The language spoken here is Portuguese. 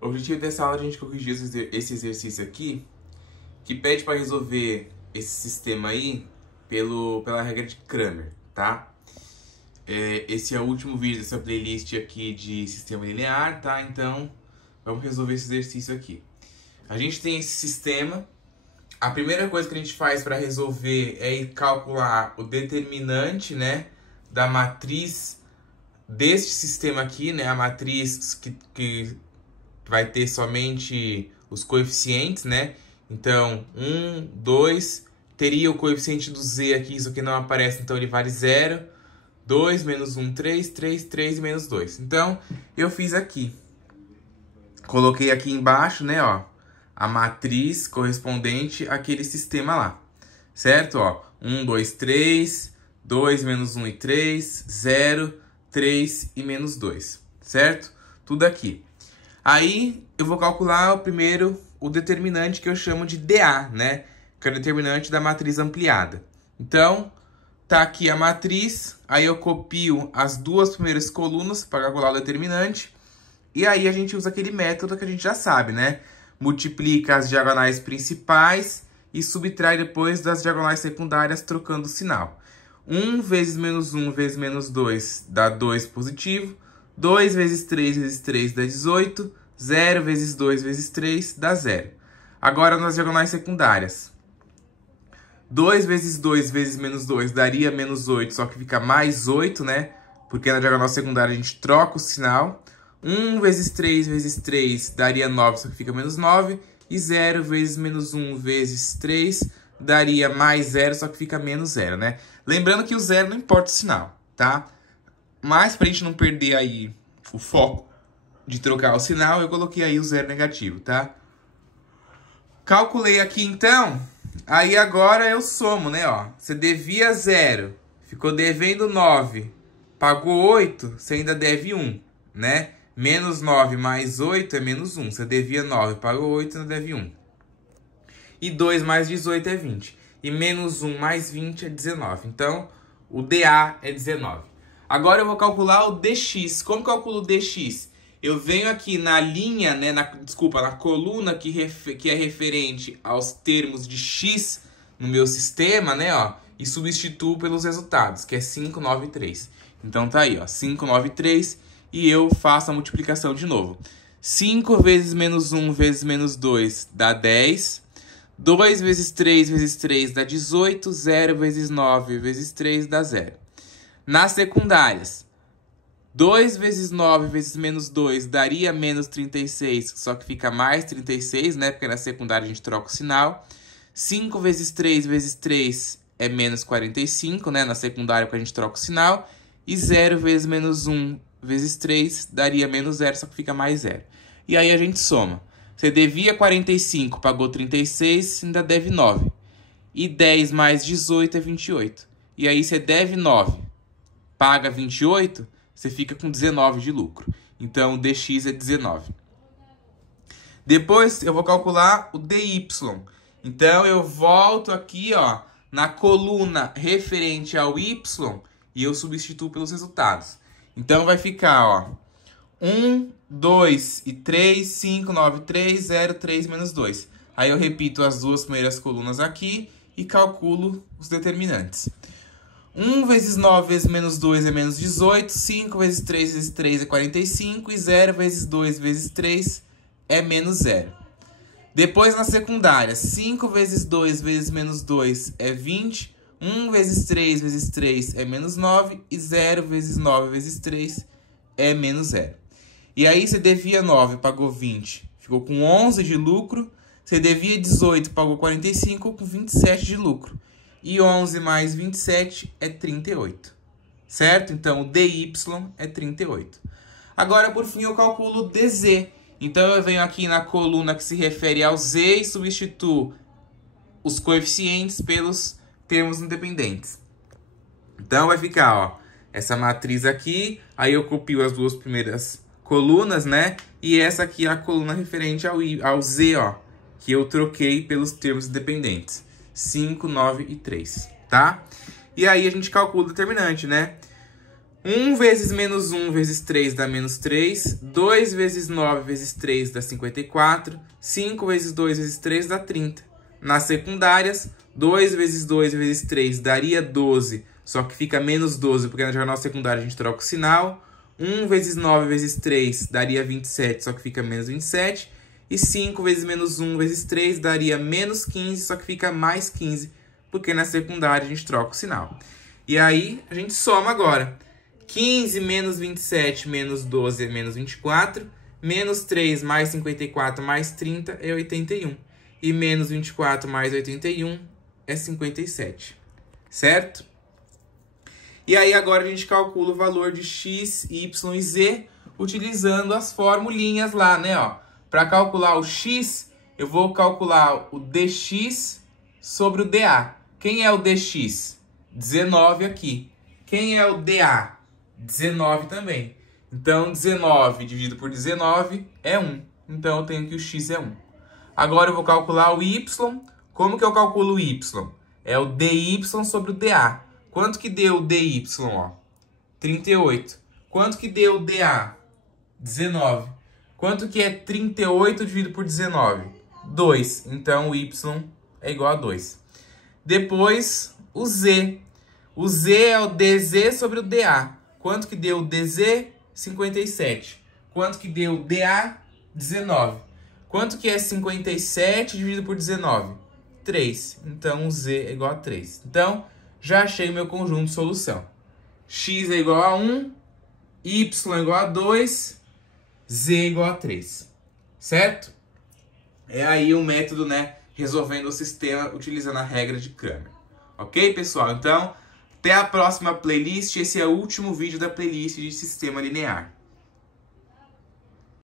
O objetivo dessa aula é a gente corrigir esse exercício aqui, que pede para resolver esse sistema aí pela regra de Cramer, tá? Esse é o último vídeo dessa playlist aqui de sistema linear, tá? Então, vamos resolver esse exercício aqui. A gente tem esse sistema. A primeira coisa que a gente faz para resolver é ir calcular o determinante, né, da matriz deste sistema aqui, né? A matriz que vai ter somente os coeficientes, né? Então, 1, 2, teria o coeficiente do z aqui, isso aqui não aparece, então ele vale 0. 2, menos 1, 3, 3, 3 e menos 2. Então, eu fiz aqui. Coloquei aqui embaixo, né, ó, a matriz correspondente àquele sistema lá. Certo? Ó, 1, 2, 3, 2, menos 1 e 3, 0, 3 e menos 2. Certo? Tudo aqui. Aí, eu vou calcular primeiro o determinante que eu chamo de dA, né? Que é o determinante da matriz ampliada. Então, tá aqui a matriz, aí eu copio as duas primeiras colunas para calcular o determinante. E aí a gente usa aquele método que a gente já sabe, né? Multiplica as diagonais principais e subtrai depois das diagonais secundárias trocando o sinal. 1 vezes menos 1 vezes menos 2 dá 2 positivo. 2 vezes 3 vezes 3 dá 18. 0 vezes 2 vezes 3 dá 0. Agora nas diagonais secundárias. 2 vezes 2 vezes menos 2 daria menos 8, só que fica mais 8, né? Porque na diagonal secundária a gente troca o sinal. 1 vezes 3 vezes 3 daria 9, só que fica menos 9. E 0 vezes menos 1 vezes 3 daria mais 0, só que fica menos 0, né? Lembrando que o 0 não importa o sinal, tá? Mas pra gente não perder aí o foco de trocar o sinal, eu coloquei aí o 0 negativo, tá? Calculei aqui então, aí agora eu somo, né, ó. Você devia 0, ficou devendo 9, pagou 8, você ainda deve 1, né? Menos 9 mais 8 é menos 1. Você devia 9, pagou 8, ainda deve 1. E 2 mais 18 é 20. E menos 1 mais 20 é 19. Então, o dA é 19. Agora eu vou calcular o dx. Como calculo o dx? Eu venho aqui na linha, né, na coluna que é referente aos termos de x no meu sistema, né, ó, e substituo pelos resultados, que é 5, 9 e 3. Então tá aí, ó, 5, 9 e 3, e eu faço a multiplicação de novo. 5 vezes menos 1 vezes menos 2 dá 10. 2 vezes 3 vezes 3 dá 18. 0 vezes 9 vezes 3 dá 0. Nas secundárias, 2 vezes 9 vezes menos 2 daria menos 36, só que fica mais 36, né? Porque na secundária a gente troca o sinal. 5 vezes 3 vezes 3 é menos 45, né? Na secundária a gente troca o sinal. E 0 vezes menos 1 vezes 3 daria menos 0, só que fica mais 0. E aí a gente soma. Você devia 45, pagou 36, ainda deve 9. E 10 mais 18 é 28. E aí você deve 9, paga 28, você fica com 19 de lucro. Então, o dx é 19. Depois, eu vou calcular o dy. Então, eu volto aqui, ó, na coluna referente ao y e eu substituo pelos resultados. Então, vai ficar, ó, 1, 2 e 3, 5, 9, 3, 0, 3, menos 2. Aí, eu repito as duas primeiras colunas aqui e calculo os determinantes. 1 vezes 9 vezes menos 2 é menos 18. 5 vezes 3 vezes 3 é 45. E 0 vezes 2 vezes 3 é menos 0. Depois, na secundária, 5 vezes 2 vezes menos 2 é 20. 1 vezes 3 vezes 3 é menos 9. E 0 vezes 9 vezes 3 é menos 0. E aí, você devia 9, pagou 20. Ficou com 11 de lucro. Você devia 18, pagou 45, com 27 de lucro. E 11 mais 27 é 38, certo? Então, o dy é 38. Agora, por fim, eu calculo o dz. Então, eu venho aqui na coluna que se refere ao z e substituo os coeficientes pelos termos independentes. Então, vai ficar, ó, essa matriz aqui, aí eu copio as duas primeiras colunas, né? E essa aqui é a coluna referente ao z, ó, que eu troquei pelos termos independentes. 5, 9 e 3, tá? E aí a gente calcula o determinante, né? 1 vezes menos 1 vezes 3 dá menos 3. 2 vezes 9 vezes 3 dá 54. 5 vezes 2 vezes 3 dá 30. Nas secundárias, 2 vezes 2 vezes 3 daria 12, só que fica menos 12, porque na jornal secundária a gente troca o sinal. 1 vezes 9 vezes 3 daria 27, só que fica menos 27. E 5 vezes menos 1 vezes 3 daria menos 15, só que fica mais 15, porque na secundária a gente troca o sinal. E aí a gente soma agora. 15 menos 27 menos 12 é menos 24. Menos 3 mais 54 mais 30 é 81. E menos 24 mais 81 é 57. Certo? E aí agora a gente calcula o valor de x, y e z utilizando as formulinhas lá, né? Para calcular o x, eu vou calcular o dx sobre o dA. Quem é o dx? 19 aqui. Quem é o dA? 19 também. Então, 19 dividido por 19 é 1. Então, eu tenho que o x é 1. Agora, eu vou calcular o y. Como que eu calculo o y? É o dy sobre o dA. Quanto que deu o dy? 38. Quanto que deu o dA? 19. Quanto que é 38 dividido por 19? 2. Então, o y é igual a 2. Depois, o z. O z é o dz sobre o dA. Quanto que deu o dz? 57. Quanto que deu o dA? 19. Quanto que é 57 dividido por 19? 3. Então, o z é igual a 3. Então, já achei meu conjunto de solução. X é igual a 1, y é igual a 2, z é igual a 3. Certo? É aí o método, né? Resolvendo o sistema utilizando a regra de Cramer. Ok, pessoal? Então, até a próxima playlist. Esse é o último vídeo da playlist de sistema linear.